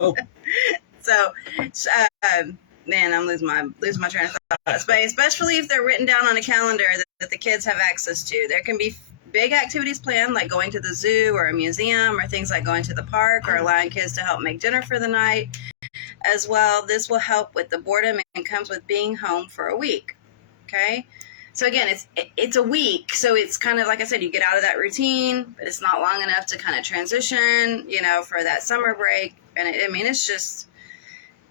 So, man, I'm losing my train of thought. But especially if they're written down on a calendar that the kids have access to. There can be big activities planned, like going to the zoo or a museum, or things like going to the park, or allowing kids to help make dinner for the night as well. This will help with the boredom and comes with being home for a week. Okay. So again, it's a week, so it's kind of like I said, you get out of that routine, but it's not long enough to kind of transition, for that summer break. And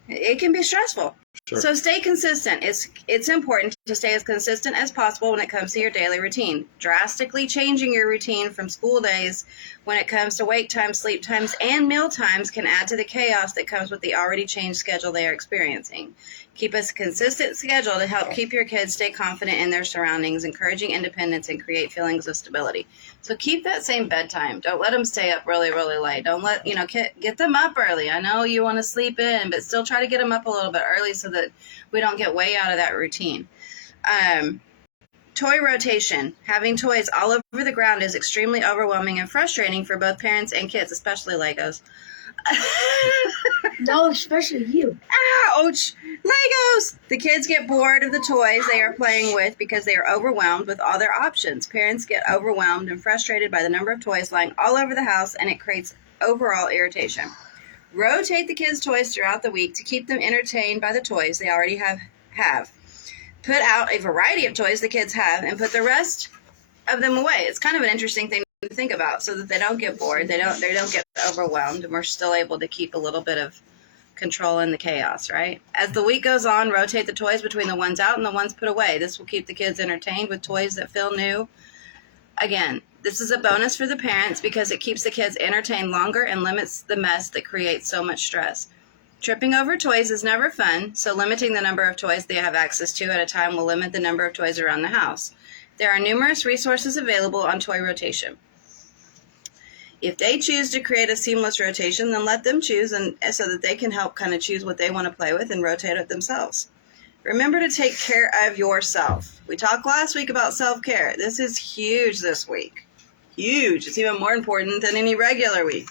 it can be stressful. Sure. So stay consistent. It's important to stay as consistent as possible when it comes to your daily routine. Drastically changing your routine from school days when it comes to wake times, sleep times, and meal times can add to the chaos that comes with the already changed schedule they are experiencing. Keep a consistent schedule to help keep your kids stay confident in their surroundings, encouraging independence, and create feelings of stability. So keep that same bedtime. Don't let them stay up really, really late. Don't let, get them up early. I know you want to sleep in, but still try to get them up a little bit early so that we don't get way out of that routine. Toy rotation. Having toys all over the ground is extremely overwhelming and frustrating for both parents and kids, especially Legos. No, especially you. Ouch! Legos! The kids get bored of the toys they are playing with because they are overwhelmed with all their options. Parents get overwhelmed and frustrated by the number of toys lying all over the house, and it creates overall irritation. Rotate the kids' toys throughout the week to keep them entertained by the toys they already have. Put out a variety of toys the kids have and put the rest of them away. It's kind of an interesting thing to think about so that they don't get bored, they don't get overwhelmed, and we're still able to keep a little bit of control in the chaos, right? As the week goes on, rotate the toys between the ones out and the ones put away. This will keep the kids entertained with toys that feel new. Again, this is a bonus for the parents because it keeps the kids entertained longer and limits the mess that creates so much stress. Tripping over toys is never fun, so limiting the number of toys they have access to at a time will limit the number of toys around the house. There are numerous resources available on toy rotation. If they choose to create a seamless rotation, then let them choose, and so that they can help kind of choose what they want to play with and rotate it themselves. Remember to take care of yourself. We talked last week about self-care. This is huge this week. Huge. It's even more important than any regular week.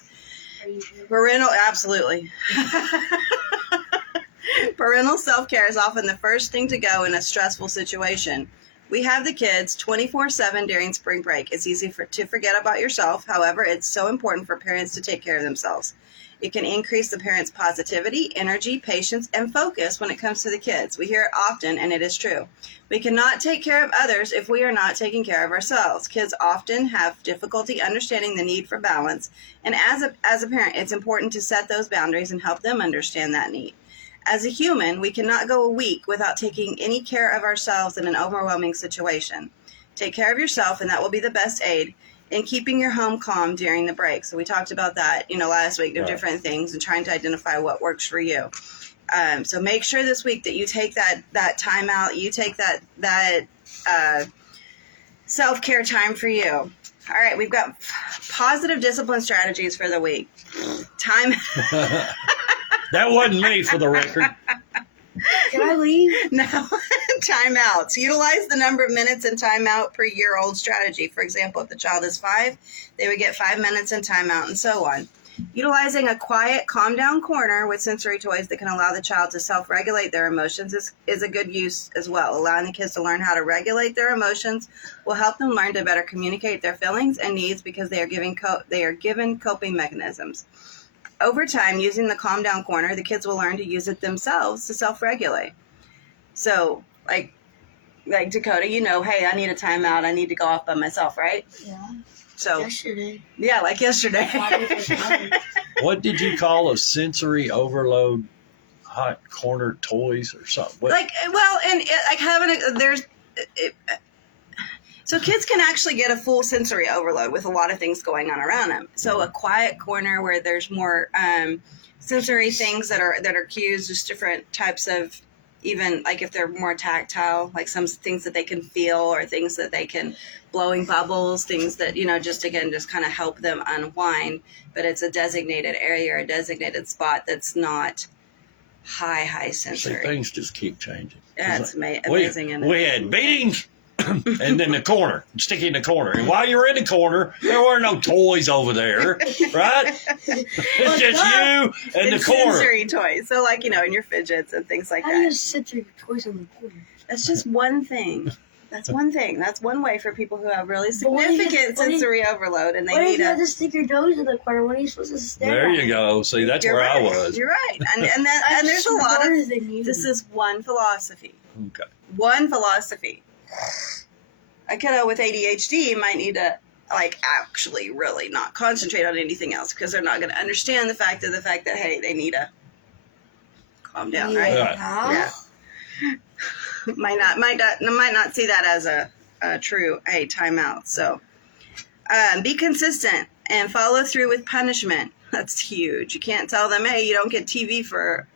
Absolutely. Parental self-care is often the first thing to go in a stressful situation. We have the kids 24/7 during spring break. It's easy to forget about yourself. However, it's so important for parents to take care of themselves. It can increase the parents' positivity, energy, patience, and focus when it comes to the kids. We hear it often, and it is true. We cannot take care of others if we are not taking care of ourselves. Kids often have difficulty understanding the need for balance, and as a parent, it's important to set those boundaries and help them understand that need. As a human, we cannot go a week without taking any care of ourselves in an overwhelming situation. Take care of yourself, and that will be the best aid in keeping your home calm during the break. So we talked about that, last week, of different things and trying to identify what works for you. So make sure this week that you take that time out, you take that self-care time for you. All right, we've got positive discipline strategies for the week. Time. That wasn't me, for the record. Can I leave? No. Timeouts. Utilize the number of minutes in timeout per year-old strategy. For example, if the child is 5, they would get 5 minutes in timeout, and so on. Utilizing a quiet, calm-down corner with sensory toys that can allow the child to self-regulate their emotions is a good use as well. Allowing the kids to learn how to regulate their emotions will help them learn to better communicate their feelings and needs because they are given coping mechanisms. Over time, using the calm down corner, the kids will learn to use it themselves to self-regulate. So, like Dakota, hey, I need a timeout. I need to go off by myself, right? Yeah. So yesterday. Yeah, like yesterday. What did you call a sensory overload hot corner toys or something? So kids can actually get a full sensory overload with a lot of things going on around them. So a quiet corner where there's more sensory things that are cues, just different types of, even like if they're more tactile, like some things that they can feel or things that they can, blowing bubbles, things that, just kind of help them unwind. But it's a designated area or a designated spot that's not high sensory. See, things just keep changing. Yeah, it's amazing. We had beatings. and then the corner, stick it in the corner. And while you're in the corner, there were no toys over there, right? It's just you and the It's corner. sensory toys. So, like, and your fidgets and things like How do you that. sit through toys in the corner? That's just one thing. That's one thing. That's one way for people who have really But what if you- significant what if- sensory overload and they What if need you have a. to stick your nose in the corner? What are you supposed to stare There at? you go. See, that's You're where I right. was. You're right. And there's a lot of. smarter than you. This is one philosophy. Okay. One philosophy. A kiddo with ADHD might need to actually really not concentrate on anything else because they're not going to understand the fact that hey, they need to calm down, right? Yeah. Might not see that as a true timeout. So be consistent and follow through with punishment. That's huge. You can't tell them, hey, you don't get TV for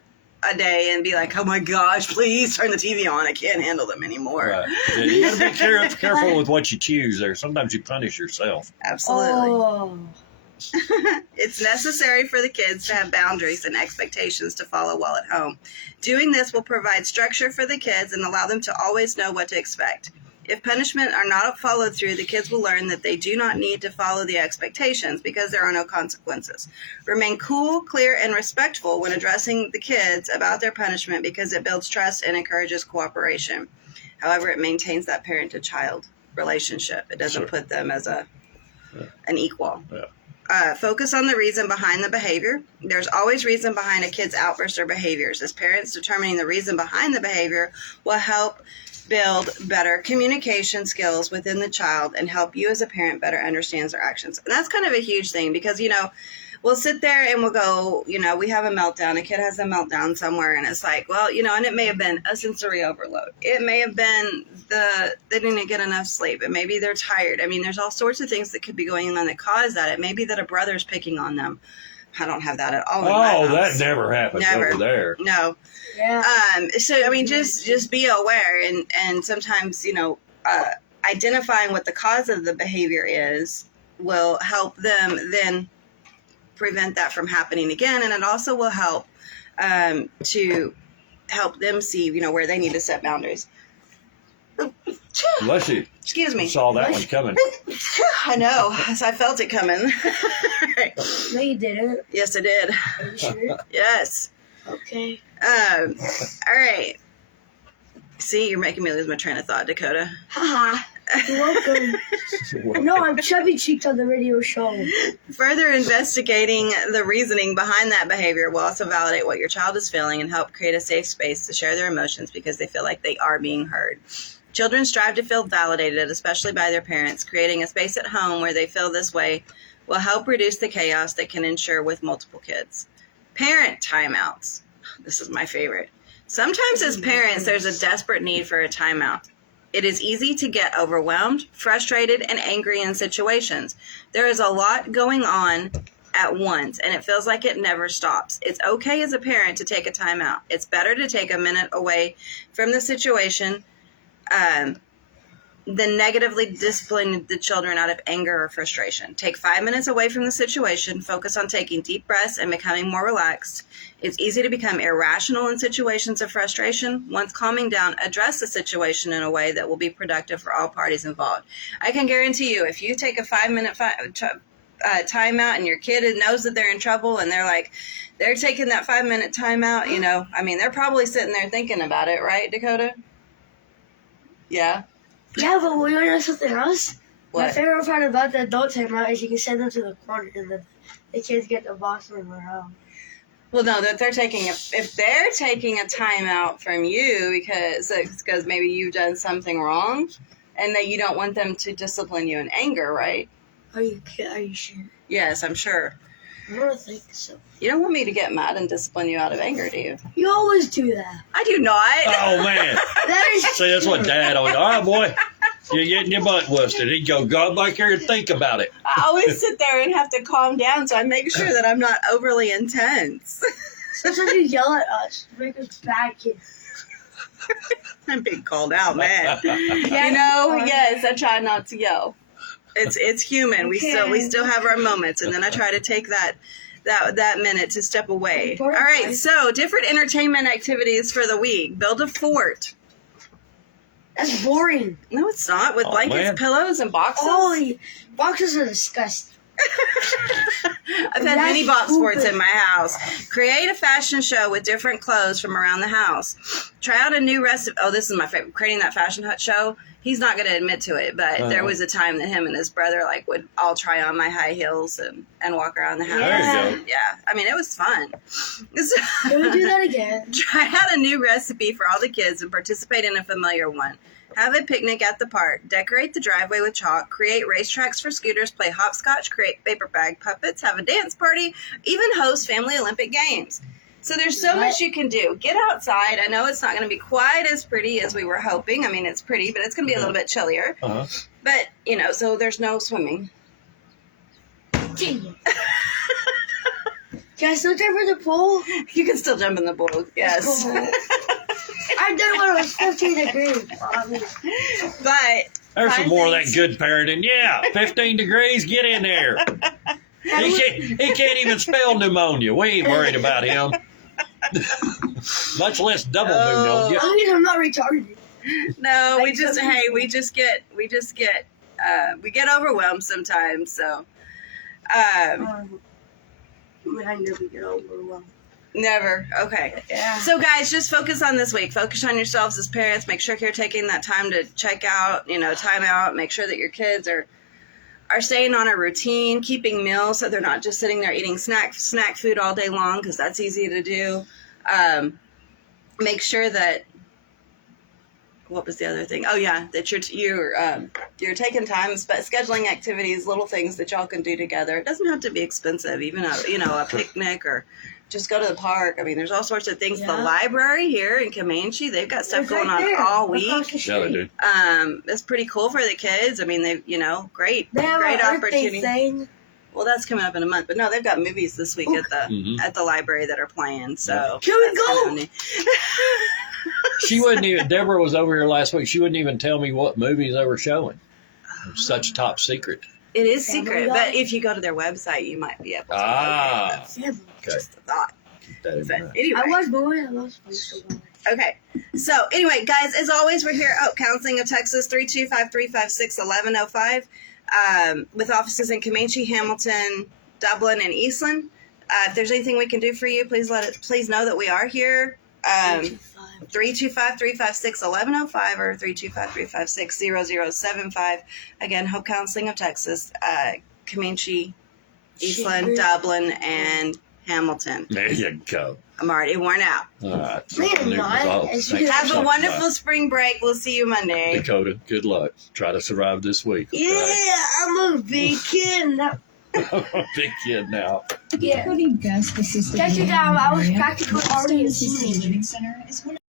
a day and be like, oh my gosh, please turn the TV on. I can't handle them anymore. Right. Yeah, you got to be careful with what you choose there. Sometimes you punish yourself. Absolutely. Oh. It's necessary for the kids to have boundaries and expectations to follow while at home. Doing this will provide structure for the kids and allow them to always know what to expect. If punishment are not followed through, the kids will learn that they do not need to follow the expectations because there are no consequences. Remain cool, clear, and respectful when addressing the kids about their punishment because it builds trust and encourages cooperation. However, it maintains that parent-to-child relationship. It doesn't Sure. put them as an equal. Yeah. Focus on the reason behind the behavior. There's always reason behind a kid's outbursts or behaviors. As parents, determining the reason behind the behavior will help build better communication skills within the child and help you as a parent better understand their actions. And that's kind of a huge thing because, we'll sit there and we'll go, we have a meltdown. A kid has a meltdown somewhere and it's like, well, and it may have been a sensory overload. It may have been they didn't get enough sleep. It may be they're tired. I mean, there's all sorts of things that could be going on that cause that. It may be that a brother's picking on them. I don't have that at all in my Oh, that house. never happens Never. over there. No. Yeah. So I mean, just be aware, and sometimes identifying what the cause of the behavior is will help them then prevent that from happening again, and it also will help to help them see where they need to set boundaries. Unless you Excuse me. saw that one coming. I know, as I felt it coming. No, you didn't. Yes, I did. Are you sure? Yes. Okay. All right. See, you're making me lose my train of thought, Dakota. Haha. You're welcome. No, I'm chubby cheeked on the radio show. Further investigating the reasoning behind that behavior will also validate what your child is feeling and help create a safe space to share their emotions because they feel like they are being heard. Children strive to feel validated, especially by their parents. Creating a space at home where they feel this way will help reduce the chaos that can ensure with multiple kids. Parent timeouts. This is my favorite. Sometimes as parents, there's a desperate need for a timeout. It is easy to get overwhelmed, frustrated, and angry in situations. There is a lot going on at once, and it feels like it never stops. It's okay as a parent to take a timeout. It's better to take a minute away from the situation than negatively discipline the children out of anger or frustration. Take 5 minutes away from the situation, focus on taking deep breaths and becoming more relaxed. It's easy to become irrational in situations of frustration. Once calming down, address the situation in a way that will be productive for all parties involved. I can guarantee you, if you take a 5-minute timeout and your kid knows that they're in trouble and they're taking that 5-minute timeout, they're probably sitting there thinking about it, right, Dakota? Yeah. Yeah, but we know something else. My What? favorite part about the adult timeout is you can send them to the corner and the kids get the boss room around. Well, no, that if they're taking a timeout from you because maybe you've done something wrong, and that you don't want them to discipline you in anger, right? Are you sure? Yes, I'm sure. I don't think so. You don't want me to get mad and discipline you out of anger, do you? You always do that. I do not. Oh, man. That is See, that's what Dad always, all right, boy, you're getting your butt whoosted. He'd go back here and think about it. I always sit there and have to calm down, so I make sure that I'm not overly intense. Sometimes you yell at us to make us bad kids. I'm being called out, man. Yeah, Yes, I try not to yell. It's human. We still have our moments, and then I try to take that minute to step away. All right, so different entertainment activities for the week. Build a fort. That's boring. No, it's not. With Oh, blankets, man. pillows, and boxes. Holy, boxes are disgusting. I've had many That's box sports stupid. in my house. Create a fashion show with different clothes from around the house. Try out a new recipe. Oh, this is my favorite. Creating that fashion hut show. He's not going to admit to it, but there was a time that him and his brother would all try on my high heels and walk around the house. There you go. Yeah, I mean, it was fun. Can we do that again? Try out a new recipe for all the kids and participate in a familiar one. Have a picnic at the park. Decorate the driveway with chalk. Create racetracks for scooters. Play hopscotch. Create paper bag puppets. Have a dance party. Even host family Olympic games. So there's so much you can do. Get outside. I know it's not going to be quite as pretty as we were hoping. I mean, it's pretty, but it's going to be a little bit chillier. Uh-huh. But, so there's no swimming. Can I still jump in the pool? You can still jump in the pool. Yes. Cool. I did it when it was 15 degrees. But There's some Fine more of things. that good parenting. Yeah, 15 degrees, get in there. He can't even spell pneumonia. We ain't worried about him. Much less double pneumonia. I mean, I'm not retarded. no, we get overwhelmed sometimes. So, I never get overwhelmed. never. Okay. Yeah. So, guys, just focus on this week. Focus on yourselves as parents. Make sure you're taking that time to check out, time out. Make sure that your kids are staying on a routine, keeping meals so they're not just sitting there eating snack food all day long, because that's easy to do. Make sure that, what was the other thing? Oh yeah, that you're taking time, scheduling activities, little things that y'all can do together. It doesn't have to be expensive, even a picnic or just go to the park. I mean, there's all sorts of things. Yeah. The library here in Comanche, they've got stuff It's going right on there, all across week. the Yeah, they street. do. It's pretty cool for the kids. I mean, they, great They have great an opportunity. thing. Well, that's coming up in a month, but no, they've got movies this week Ooh. at the library that are playing. So Can we that's go? kinda neat. She wouldn't even, Deborah was over here last week. She wouldn't even tell me what movies they were showing. It's such top secret. It is Family secret, Guy? but if you go to their website, you might be able to. Ah. That's Yeah. Okay. just a thought. Keep that in But mind. anyway. I was bored. I was bored. Okay. So anyway, guys, as always, we're here at Counseling of Texas, 325-356-1105, with offices in Comanche, Hamilton, Dublin, and Eastland. If there's anything we can do for you, please know that we are here. 325-356-1105 or 325-356-0075. Again, Hope Counseling of Texas, Comanche, Eastland, Dublin, and Hamilton. There you go. I'm already worn out. All right. Man, New not. results. It's Thank you Have so a much. wonderful spring break. We'll see you Monday. Dakota, good luck. Try to survive this week. Yeah, I'm a big kid now. Big kid now. Yeah. Coding Best Assisted Check it out. I was Area. practically already a Assisted teenager. Living Center is one